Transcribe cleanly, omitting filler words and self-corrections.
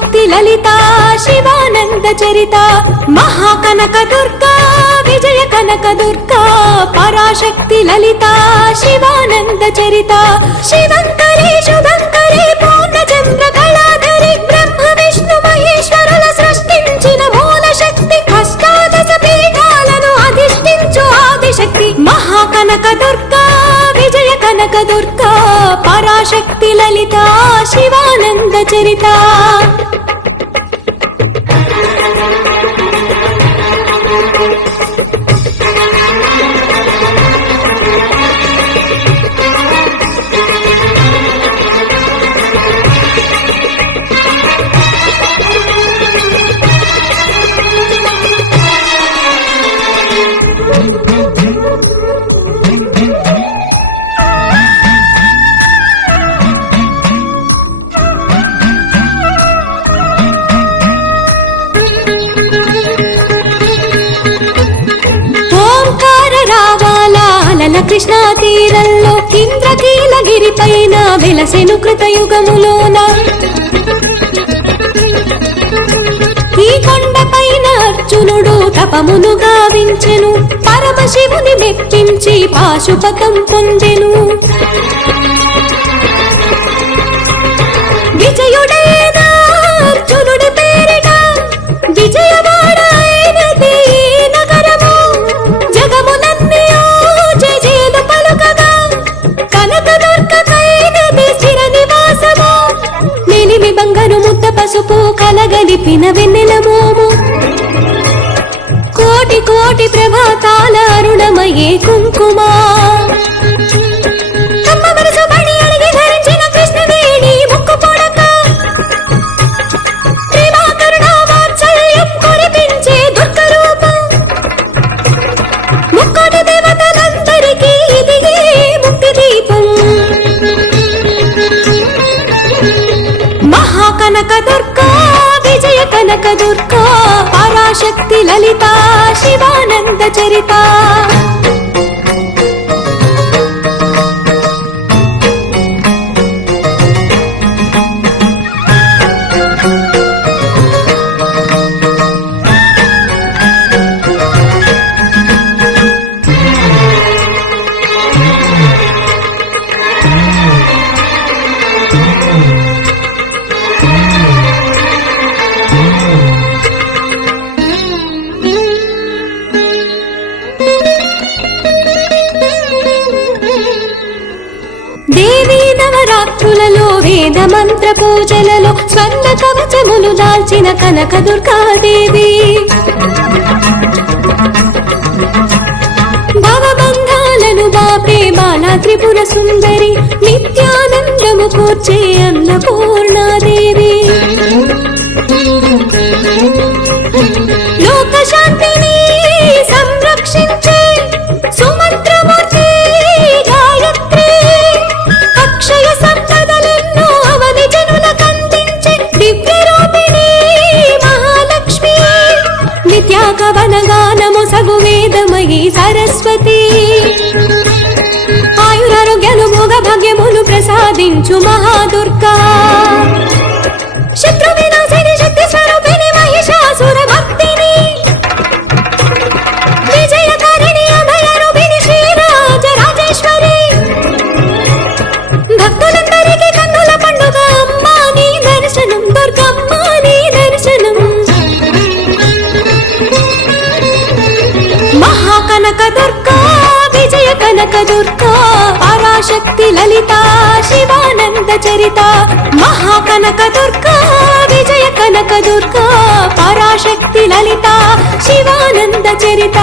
పరాశక్తి లలితా శివానంద చరిత మహాకనక దుర్గా విజయ కనక దుర్గా పరాశక్తి లలితా శివానంద చరిత శివంకరి శుభంకరి పూర్ణచంద్ర కళాధరి బ్రహ్మ విష్ణు మహేశ్వరుల సృష్టించిన మూల శక్తి అష్టాదశ పీఠాలను అధిష్ఠించు ఆదిశక్తి మహాకనక దుర్గా విజయ కనక దుర్గా పరాశక్తి లలితా శివానంద చరిత కృష్ణా తీరంలో ఇంద్రకీలగిరి పైన వెలసెను కృతయుగములోన ఈ కొండ పైన అర్జునుడు తపమును గావించెను పరమశివుని మెప్పించి పాశుపతం పొందెను విజయుడైన అర్జునుడి పేరిట విజయవాడ అయినది నగరము జగములన్నీ జయజయలు పలుకగా కనకదుర్గకైనది స్థిర నివాసము మేలిమి బంగారు ముద్ద పసుపు కలగలిపిన వెన్నెల మోము కోటి కోటి ప్రభాతాల అరుణమయే కుంకుమా కనక దుర్గా పరాశక్తి లలితా శివానంద చరిత నవరాత్రులలో వేద మంత్ర పూజలలో స్వర్ణ కవచములు దాల్చిన కనక దుర్గాదేవి భవబంధాలను బాపే బాలా త్రిపుర సుందరి నిత్యానందము కూర్చే అన్నపూర్ణాదేవి లోక శాంతిని సంరక్షించే సుమంత్రమూర్తి గాయత్రి అక్షయ సంపదలెన్నో అవని జనులకందించే దివ్య రూపిణి మహాలక్ష్మి నిత్యాకవన గానము సగు వేదమయీ సరస్వతి ఆయురారోగ్యాలు భోగ భాగ్యములు ప్రసాదించు మహాదుర్గా శత్రు వినాశిని శక్తి స్వరూపిణి మహిషాసుర భక్తిని విజయకారిణి అభయ రూపిణి శ్రీరాజ రాజేశ్వరి భక్తులందరికీ కన్నుల పండుగ అమ్మా నీ దర్శనం దుర్గమ్మ నీ దర్శనం మహాకనక దుర్గా విజయ కనక దుర్గా పరాశక్తి లలితా శివానంద చరిత మహాకనక దుర్గా విజయ కనక దుర్గా పరాశక్తి లలితా శివానంద చరిత